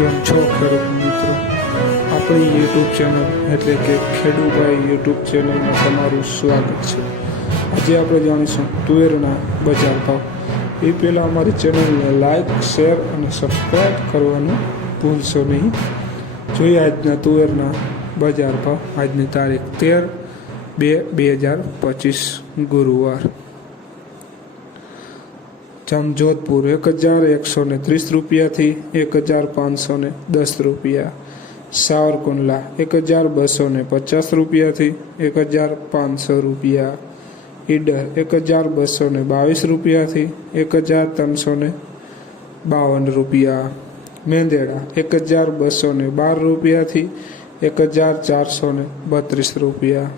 કેમ છો ખેડૂત મિત્રો? આપણી યુટ્યુબ ચેનલ એટલે કે ખેડૂભાઈ યુટ્યુબ ચેનલમાં તમારું સ્વાગત છે. આજે આપણે જાણીશું તુવેરના બજાર ભાવ. એ પહેલાં અમારી ચેનલને લાઈક શેર અને સબસ્ક્રાઈબ કરવાનું ભૂલશો નહીં. જોઈએ આજના તુવેરના બજાર ભાવ. આજની તારીખ તેર બે બે હજાર પચીસ ગુરુવાર. જામજોધપુર એક હજાર એકસો ને ત્રીસ રૂપિયાથી એક હજાર પાંચસો ને દસ રૂપિયા. સાવરકુંડલા, એક હજાર બસો ને પચાસ રૂપિયાથી એક હજાર પાંચસો રૂપિયા. ઈડર, એક હજાર બસો ને બાવીસ રૂપિયાથી એક હજાર ત્રણસો ને બાવન રૂપિયા. મેંદેડા, એક હજાર બસો ને બાર રૂપિયાથી એક હજાર ચારસો ને બત્રીસ રૂપિયા.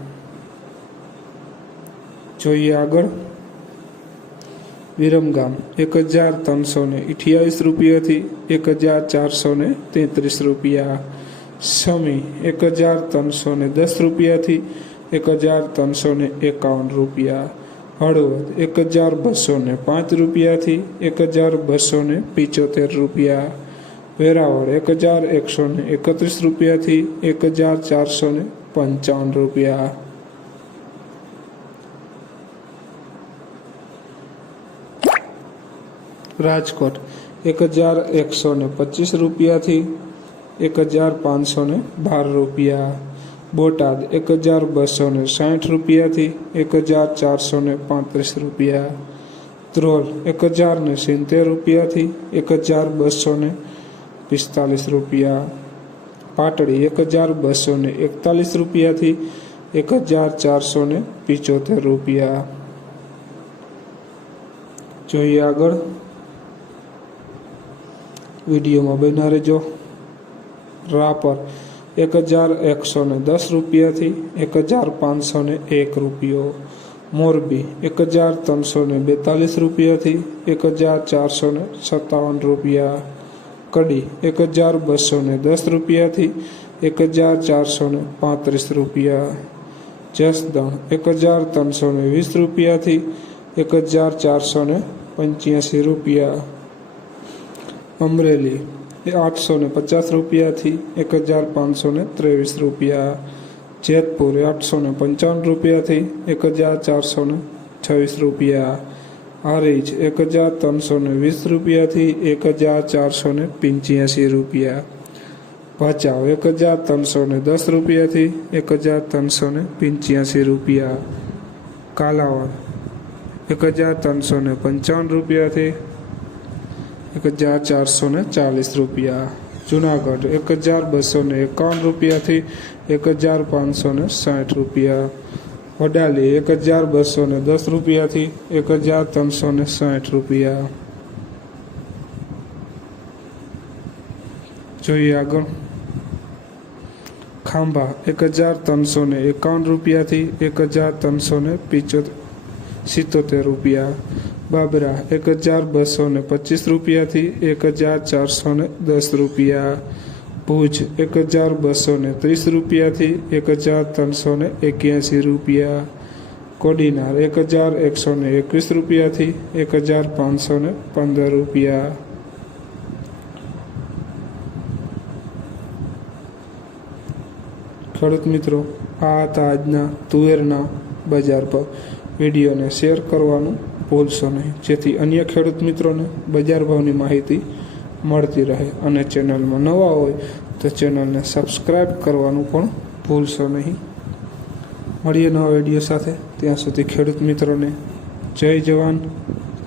જોઈએ આગળ. વિરમગામ એક હજાર ત્રણસો ને અઠ્યાવીસ રૂપિયાથી એક હજાર ચારસો ને તેત્રીસ રૂપિયા. સમી એક હજાર ત્રણસો ને દસ રૂપિયાથી એક હજાર ત્રણસો ને એકાવન રૂપિયા. હળવદ એક હજાર બસો ને પાંચ રૂપિયાથી એક હજાર બસો ને પિચોતેર રૂપિયા. વેરાવળ એક હજાર એકસો ને એકત્રીસ રૂપિયાથી એક હજાર ચારસો ને પંચાવન રૂપિયા. રાજકોટ. એક હજાર એકસો ને પચીસ રૂપિયાથી એક હજાર પાંચસો ને બાર રૂપિયા. બોટાદ એક હજાર બસો ને સાઠ રૂપિયાથી એક હજાર ચારસો ને પાંત્રીસ રૂપિયા. ધ્રોલ એક હજાર ને સિત્તેર રૂપિયાથી એક હજાર બસો ને પિસ્તાલીસ રૂપિયા. પાટડી એક હજાર બસો ને એકતાલીસ રૂપિયાથી એક હજાર ચારસો ને પિચોતેર રૂપિયા. જોઈએ આગળ. વિડીયોમાં બન્યા રહેજો. રાપર એક હજાર એકસો ને દસ રૂપિયાથી એક હજાર પાંચસો ને એક રૂપિયો. મોરબી એક હજાર ત્રણસો ને બેતાલીસ રૂપિયાથી એક હજાર ચારસો ને સત્તાવન રૂપિયા. કડી એક હજાર બસો ને દસ રૂપિયાથી એક હજાર ચારસો ને પાંત્રીસ રૂપિયા. જસદણ એક હજાર ત્રણસો ને વીસ રૂપિયાથી એક હજાર ચારસો ને પંચ્યાસી રૂપિયા. અમરેલી એ આઠસો ને પચાસ રૂપિયાથી એક હજાર પાંચસો ને ત્રેવીસ રૂપિયા. જેતપુર એ આઠસો ને પંચાવન રૂપિયાથી એક હજાર ચારસો ને છવ્વીસ રૂપિયા. હરીજ એક હજાર ત્રણસો ને વીસ રૂપિયાથી એક હજાર ચારસો ને પંચ્યાસી રૂપિયા. ભચાઉ એક હજાર ત્રણસો ને દસ રૂપિયાથી એક હજાર ત્રણસો ને પંચ્યાસી રૂપિયા. કાલાવડ એક હજાર ત્રણસો ને પંચાવન રૂપિયાથી એક હજાર ચારસો ને ચાલીસ રૂપિયા. જુનાગઢ એક હજાર બસો ને એકાવન રૂપિયાથી એક હજાર પાંચસો ને સાઠ રૂપિયા. વડાલી એક હજાર બસો ને દસ રૂપિયાથી એક હજાર ત્રણસો ને સાઠ રૂપિયા. જોઈએ આગળ. ખાંભા એક હજાર ત્રણસો ને એકાવન રૂપિયાથી એક હજાર ત્રણસો ને સિત્તોતેર રૂપિયા. બાબરા, એક હજાર બસો ને પચીસ રૂપિયાથી એક હજાર ચારસો ને દસ રૂપિયા. ભુજ, એક હજાર બસો ને ત્રીસ રૂપિયાથી એક હજાર ત્રણસો ને એક્યાસી રૂપિયા. કોડીનાર, એક હજાર એકસો ને એકવીસ રૂપિયાથી એક હજાર પાંચસો ને પંદર રૂપિયા. ખેડૂત મિત્રો, આ હતા આજના તુવેરના બજાર પર વિડીયોને શેર કરવાનું ભૂલશો નહીં. જેથી અન્ય ખેડૂત મિત્રોને બજાર ભાવની માહિતી મળતી રહે અને ચેનલમાં નવા હોય તો ચેનલને સબસ્ક્રાઈબ કરવાનું પણ ભૂલશો નહીં. મળીએ નવા વીડિયો સાથે. ત્યાં સુધી ખેડૂત મિત્રોને જય જવાન,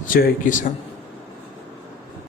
જય કિસાન.